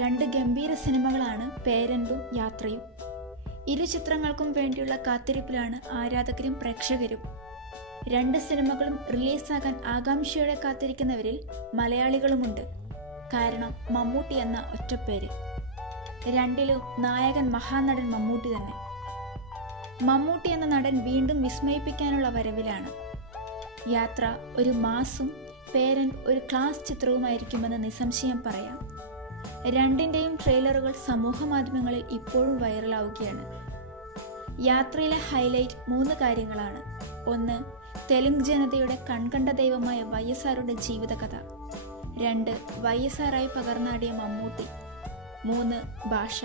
രണ്ട് ഗംഭീര സിനിമകളാണ് പേരൻപും യാത്രയും. ഇരു ചിത്രങ്ങൾക്കും വേണ്ടിയുള്ള കാത്തിരിപ്പിലാണ് ആരാധകരും പ്രേക്ഷകരും. രണ്ട് സിനിമകളും റിലീസാകാൻ ആകാംക്ഷയോടെ കാത്തിരിക്കുന്നവരിൽ മലയാളികളുമുണ്ട്. കാരണം മമ്മൂട്ടി എന്ന ഒറ്റപ്പേര്. രണ്ടിലും നായകൻ മഹാനടൻ മമ്മൂട്ടി തന്നെ. മമ്മൂട്ടി എന്ന നടൻ വീണ്ടും വിസ്മയിപ്പിക്കാനുള്ള വരവിലാണ്. യാത്ര ഒരു മാസും പേരൻ ഒരു ക്ലാസ് ചിത്രവുമായിരിക്കുമെന്ന് നിസ്സംശയം പറയാം. രണ്ടിൻ്റെയും ട്രെയിലറുകൾ സമൂഹ മാധ്യമങ്ങളിൽ ഇപ്പോഴും വൈറലാവുകയാണ്. യാത്രയിലെ ഹൈലൈറ്റ് 3 കാര്യങ്ങളാണ്. 1. തെലുങ്ക് ജനതയുടെ കൺകണ്ട ദൈവമായ YSRയുടെ ജീവിതകഥ. 2. YSRായി പകർന്നാടിയ മമ്മൂട്ടി. 3. ഭാഷ.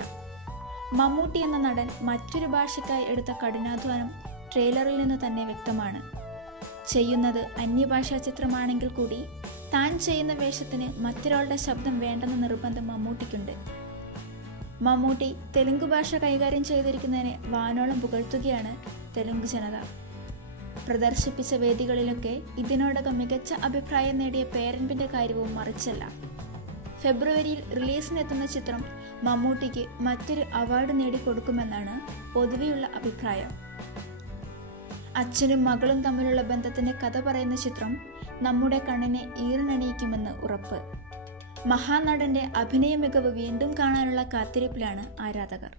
മമ്മൂട്ടി എന്ന നടൻ മറ്റൊരു ഭാഷയ്ക്കായി എടുത്ത കഠിനാധ്വാനം ട്രെയിലറിൽ നിന്ന് തന്നെ വ്യക്തമാണ്. ചെയ്യുന്നത് അന്യഭാഷാ ചിത്രമാണെങ്കിൽ കൂടി താൻ ചെയ്യുന്ന വേഷത്തിന് മറ്റൊരാളുടെ ശബ്ദം വേണ്ടെന്ന നിർബന്ധം മമ്മൂട്ടിക്കുണ്ട്. മമ്മൂട്ടി തെലുങ്ക് ഭാഷ കൈകാര്യം ചെയ്തിരിക്കുന്നതിനെ വാനോളം പുകഴ്ത്തുകയാണ് തെലുങ്ക് ജനത. പ്രദർശിപ്പിച്ച വേദികളിലൊക്കെ ഇതിനോടകം മികച്ച അഭിപ്രായം നേടിയ പേരൻപിൻ്റെ കാര്യവും മറിച്ചല്ല. ഫെബ്രുവരിയിൽ റിലീസിനെത്തുന്ന ചിത്രം മമ്മൂട്ടിക്ക് മറ്റൊരു അവാർഡ് നേടിക്കൊടുക്കുമെന്നാണ് പൊതുവെയുള്ള അഭിപ്രായം. അച്ഛനും മകളും തമ്മിലുള്ള ബന്ധത്തിന്റെ കഥ പറയുന്ന ചിത്രം നമ്മുടെ കണ്ണിനെ ഈറനണിയിക്കുമെന്ന് ഉറപ്പ്. മഹാനടന്റെ അഭിനയ മികവ് വീണ്ടും കാണാനുള്ള കാത്തിരിപ്പിലാണ് ആരാധകർ.